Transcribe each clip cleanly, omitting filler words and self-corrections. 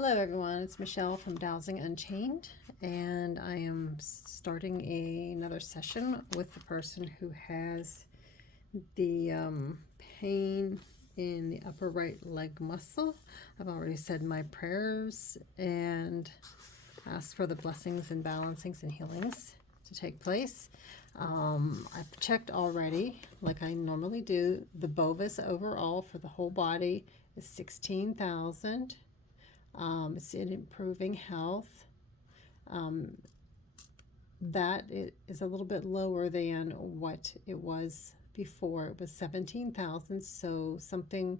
Hello everyone, it's Michelle from Dowsing Unchained, and I am starting another session with the person who has the pain in the upper right leg muscle. I've already said my prayers and asked for the blessings and balancings and healings to take place. I've checked already, like I normally do. The BOVIS overall for the whole body is 16,000. It's in improving health. That is a little bit lower than what it was before. It was 17,000, so something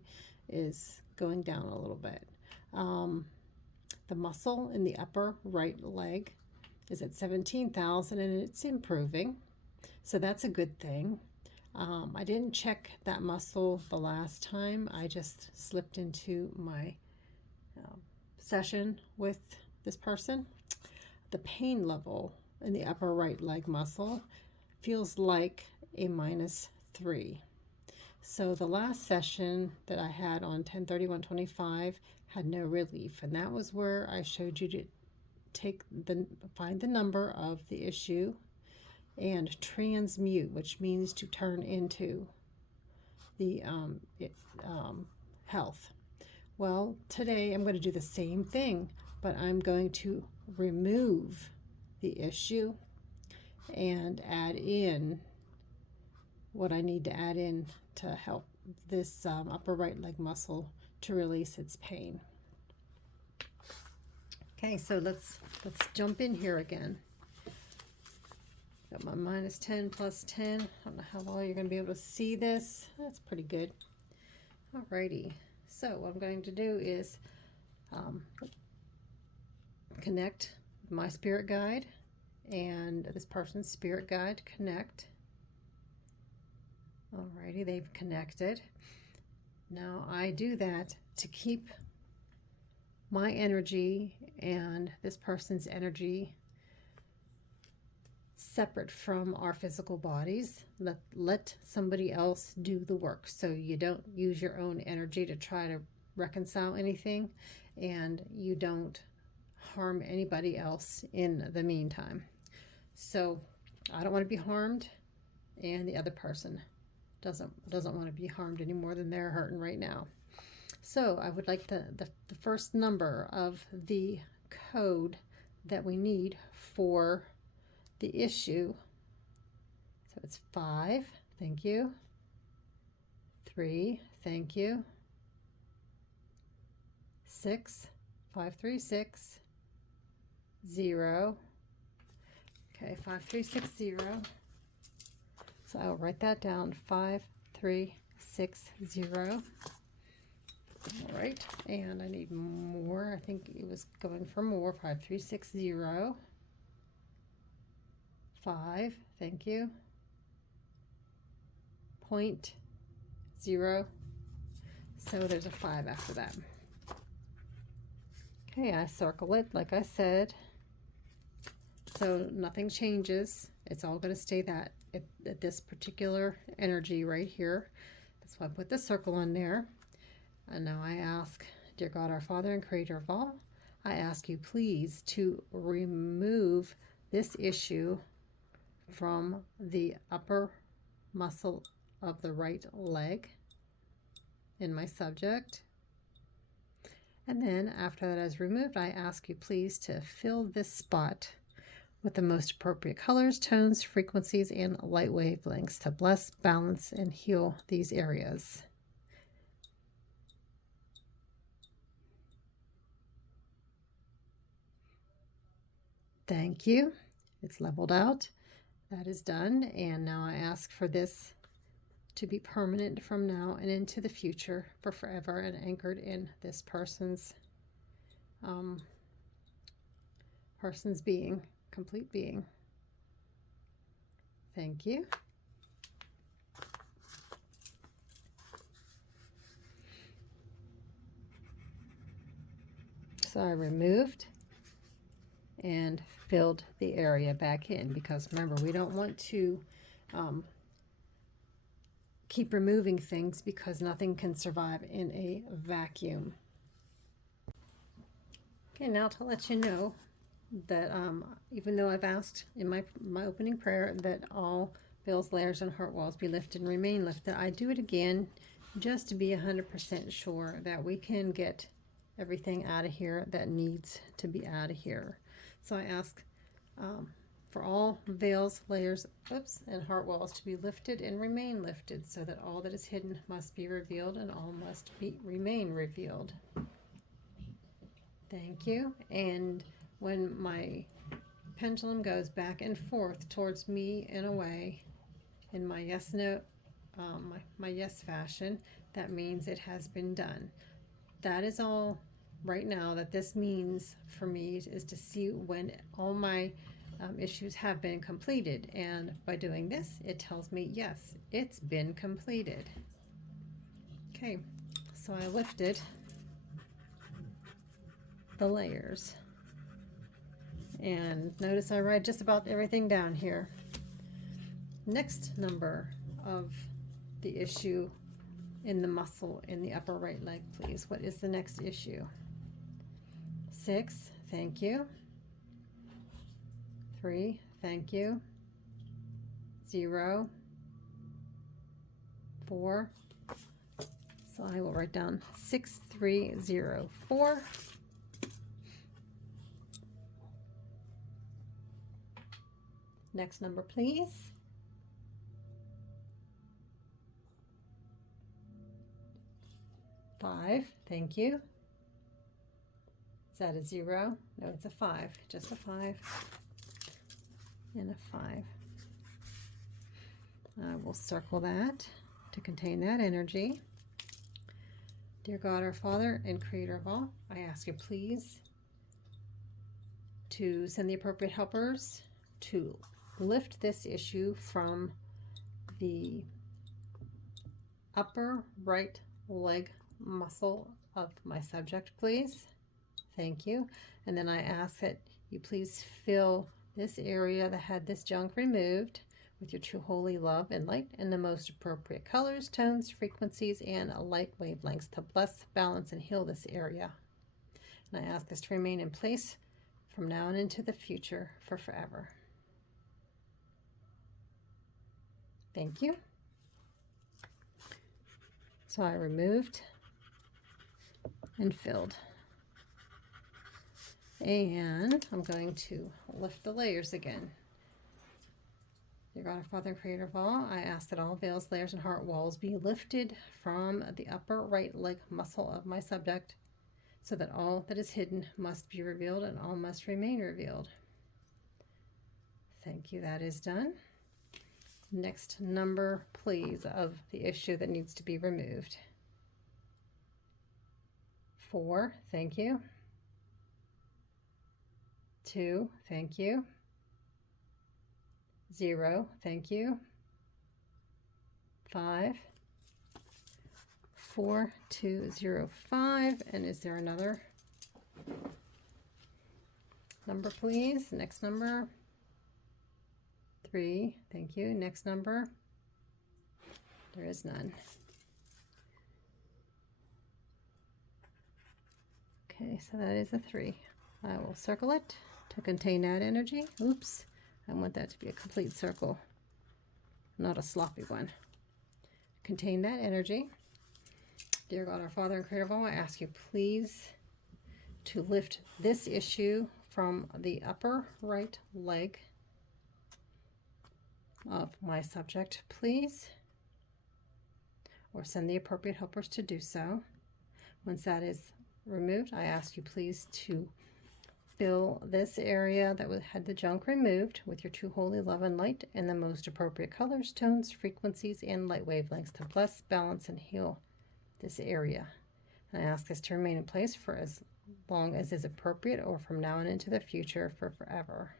is going down a little bit. The muscle in the upper right leg is at 17,000 and it's improving, so that's a good thing. I didn't check that muscle the last time. I just slipped into my session with this person. The pain level in the upper right leg muscle feels like a -3. So the last session that I had on 10/31/25 had no relief, and that was where I showed you to find the number of the issue and transmute, which means to turn into the health. Well, today I'm going to do the same thing, but I'm going to remove the issue and add in what I need to add in to help this upper right leg muscle to release its pain. Okay, so let's jump in here again. Got my -10 + 10. I don't know how well you're going to be able to see this. That's pretty good. Alrighty. So what I'm going to do is connect my spirit guide and this person's spirit guide, connect. Alrighty, they've connected. Now I do that to keep my energy and this person's energy separate from our physical bodies. Let somebody else do the work, so you don't use your own energy to try to reconcile anything, and you don't harm anybody else in the meantime. So I don't want to be harmed, and the other person doesn't want to be harmed any more than they're hurting right now. So I would like the first number of the code that we need for the issue. So it's 5, thank you. 3, thank you. 6, 536 0. Okay, 5360. So I'll write that down, 5360. All right, and I need more. I think it was going for more. 5360. 5, thank you. 0.0. So there's a 5 after that. Okay, I circle it like I said, so nothing changes. It's all going to stay that at this particular energy right here. That's why I put the circle on there. And now I ask, dear God, our Father and Creator of all, I ask you please to remove this issue from the upper muscle of the right leg in my subject. And then after that is removed, I ask you please to fill this spot with the most appropriate colors, tones, frequencies, and light wavelengths to bless, balance, and heal these areas. Thank you. It's leveled out. That is done, and now I ask for this to be permanent from now and into the future for forever and anchored in this person's being, complete being. Thank you. So I removed and filled the area back in, because remember, we don't want to keep removing things because nothing can survive in a vacuum. Okay, now to let you know that even though I've asked in my opening prayer that all veils, layers, and heart walls be lifted and remain lifted, I do it again just to be 100% sure that we can get everything out of here that needs to be out of here. So I ask for all veils, layers, and heart walls to be lifted and remain lifted, so that all that is hidden must be revealed and all must remain revealed. Thank you. And when my pendulum goes back and forth towards me and away in my yes no my yes fashion, that means it has been done. That is all right now that this means for me, is to see when all my issues have been completed, and by doing this it tells me yes, it's been completed. Okay, so I lifted the layers, and notice I write just about everything down here. Next number of the issue in the muscle in the upper right leg, please. What is the next issue? 6, thank you. 3, thank you. 0, 4. So I will write down 6304. Next number, please. 5, thank you. Is that a 0? No, it's a 5. Just a 5 and a 5. I will circle that to contain that energy. Dear God, our Father and Creator of all, I ask you please to send the appropriate helpers to lift this issue from the upper right leg muscle of my subject, please. Thank you. And then I ask that you please fill this area that had this junk removed with your true holy love and light and the most appropriate colors, tones, frequencies, and light wavelengths to bless, balance, and heal this area. And I ask this to remain in place from now and into the future for forever. Thank you. So I removed and filled. And I'm going to lift the layers again. Dear God, our Father and Creator of all, I ask that all veils, layers, and heart walls be lifted from the upper right leg muscle of my subject, so that all that is hidden must be revealed and all must remain revealed. Thank you, that is done. Next number, please, of the issue that needs to be removed. 4, thank you. 2, thank you. 0, thank you. 5, 4, 2, 0, 5. And is there another number, please? Next number. 3, thank you. Next number. There is none. Okay, so that is a 3. I will circle it to contain that energy. Oops, I want that to be a complete circle, not a sloppy one. Contain that energy. Dear God, our Father and Creator of all, I ask you please to lift this issue from the upper right leg of my subject, please, or send the appropriate helpers to do so. Once that is removed, I ask you please to fill this area that had the junk removed with your true holy love and light and the most appropriate colors, tones, frequencies, and light wavelengths to bless, balance, and heal this area. And I ask this to remain in place for as long as is appropriate, or from now and into the future for forever.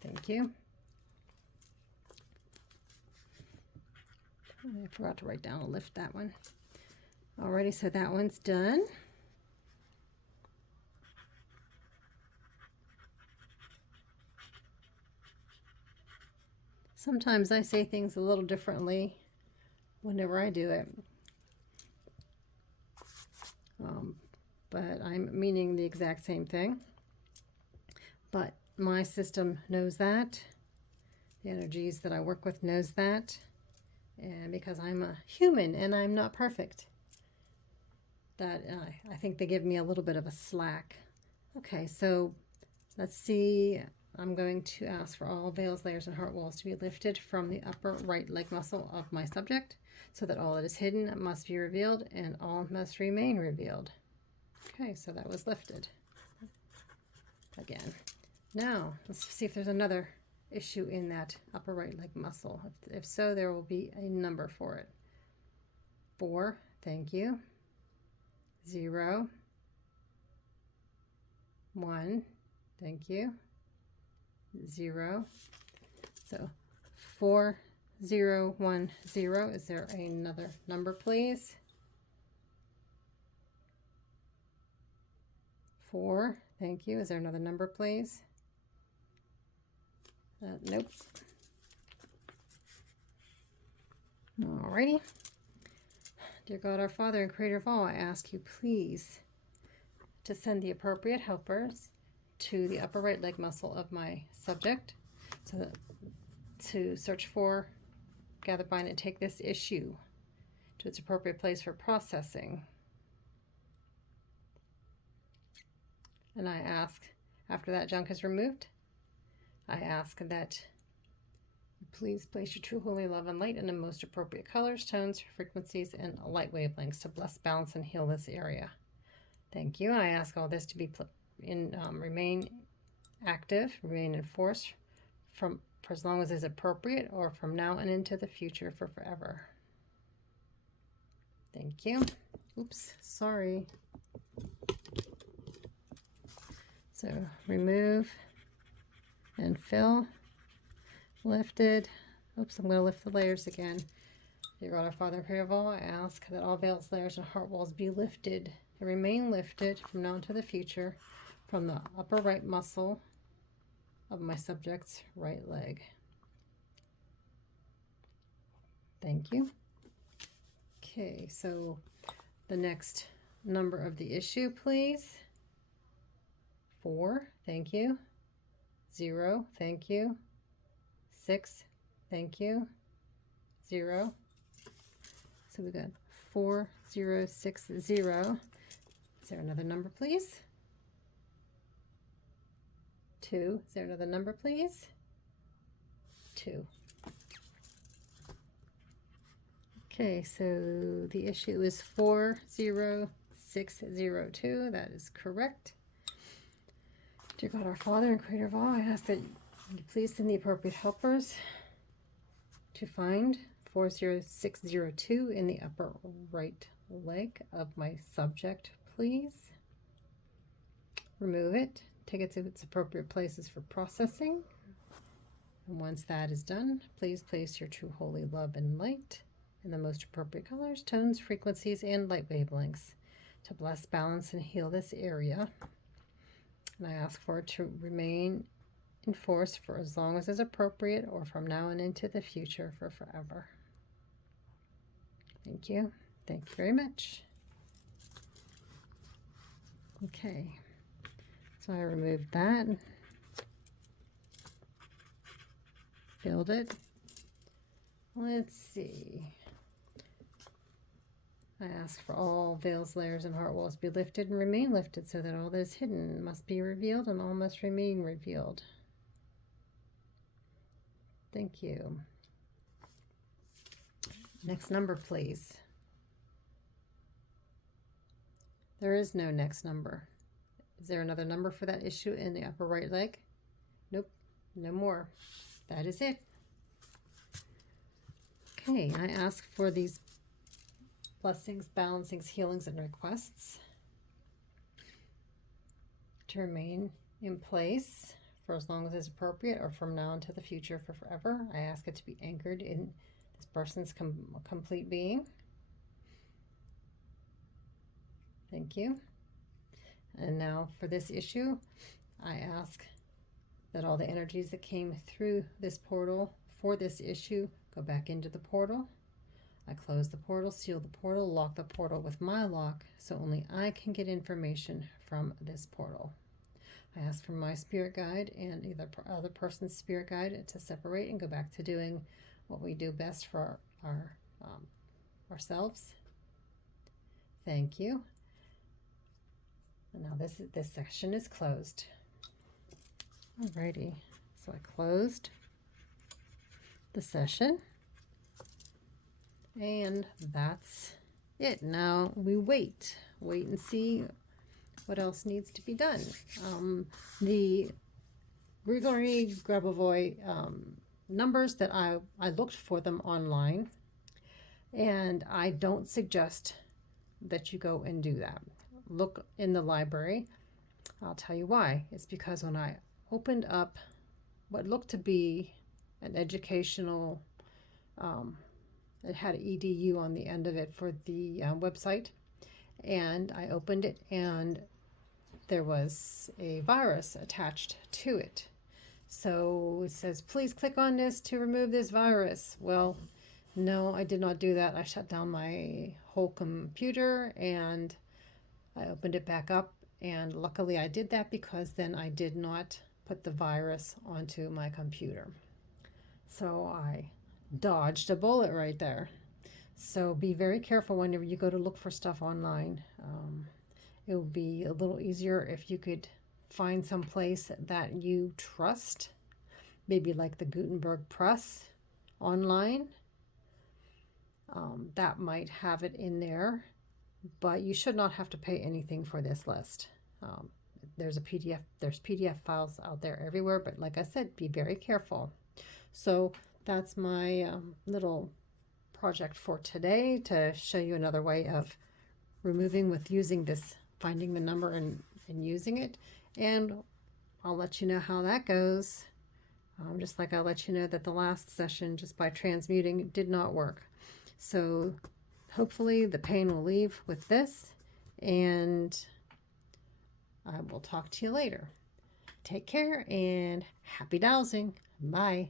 Thank you. I forgot to write down a lift that one. Alrighty, so that one's done. Sometimes I say things a little differently whenever I do it. but I'm meaning the exact same thing. But my system knows that. The energies that I work with knows that. And because I'm a human and I'm not perfect, that I think they give me a little bit of a slack. Okay, so let's see. I'm going to ask for all veils, layers, and heart walls to be lifted from the upper right leg muscle of my subject, so that all that is hidden must be revealed and all must remain revealed. Okay, so that was lifted. Again. Now, let's see if there's another issue in that upper right leg muscle. If so, there will be a number for it. 4, thank you. 0, 1, thank you. 0. So 4, 0, 1, 0. Is there another number, please? 4, thank you. Is there another number, please? Nope. Alrighty. Dear God, our Father and Creator of all, I ask you please to send the appropriate helpers to the upper right leg muscle of my subject, so that to search for, gather, bind, and take this issue to its appropriate place for processing. And I ask, after that junk is removed, I ask that you please place your true holy love and light in the most appropriate colors, tones, frequencies, and light wavelengths to bless, balance, and heal this area. Thank you. I ask all this to be remain active, remain in force for as long as is appropriate, or from now and into the future for forever. Thank you. Oops, sorry. So remove and fill, lifted. Oops, I'm going to lift the layers again. Dear God, our Father and Creator of all, I ask that all veils, layers, and heart walls be lifted and remain lifted from now into the future from the upper right muscle of my subject's right leg. Thank you. Okay, so the next number of the issue, please. 4, thank you. 0, thank you. 6, thank you. 0. So we got 4, 0, 6, 0. Is there another number, please? 2. Is there another number, please? 2. Okay, so the issue is 40602. That is correct. Dear God, our Father and Creator of all, I ask that you please send the appropriate helpers to find 40602 in the upper right leg of my subject, please. Remove it. Take it to its appropriate places for processing. And once that is done, please place your true holy love and light in the most appropriate colors, tones, frequencies, and light wavelengths to bless, balance, and heal this area. And I ask for it to remain in force for as long as is appropriate, or from now and into the future for forever. Thank you. Thank you very much. Okay. So I removed that. Filled it. Let's see. I ask for all veils, layers, and heart walls to be lifted and remain lifted, so that all that is hidden must be revealed and all must remain revealed. Thank you. Next number, please. There is no next number. Is there another number for that issue in the upper right leg? Nope, no more. That is it. Okay, I ask for these blessings, balancings, healings, and requests to remain in place for as long as is appropriate, or from now into the future for forever. I ask it to be anchored in this person's complete being. Thank you. And now for this issue, I ask that all the energies that came through this portal for this issue go back into the portal. I close the portal, seal the portal, lock the portal with my lock, so only I can get information from this portal. I ask for my spirit guide and either other person's spirit guide to separate and go back to doing what we do best for ourselves. Thank you. And now this section is closed. Alrighty, so I closed the session, and that's it. Now we wait and see what else needs to be done. The Grigori Grabovoi numbers that I looked for them online, and I don't suggest that you go and do that. Look in the library. I'll tell you why. It's because when I opened up what looked to be an educational, it had edu on the end of it for the website, and I opened it and there was a virus attached to it. So it says, please click on this to remove this virus. Well, no, I did not do that. I shut down my whole computer and I opened it back up, and luckily I did that because then I did not put the virus onto my computer. So I dodged a bullet right there. So be very careful whenever you go to look for stuff online. It would be a little easier if you could find some place that you trust, maybe like the Gutenberg Press online. That might have it in there, but you should not have to pay anything for this list. There's PDF files out there everywhere, but like I said, be very careful. So that's my little project for today, to show you another way of removing with using this, finding the number and using it. And I'll let you know how that goes. Just like I'll let you know that the last session, just by transmuting, did not work. So hopefully the pain will leave with this, and I will talk to you later. Take care and happy dowsing. Bye.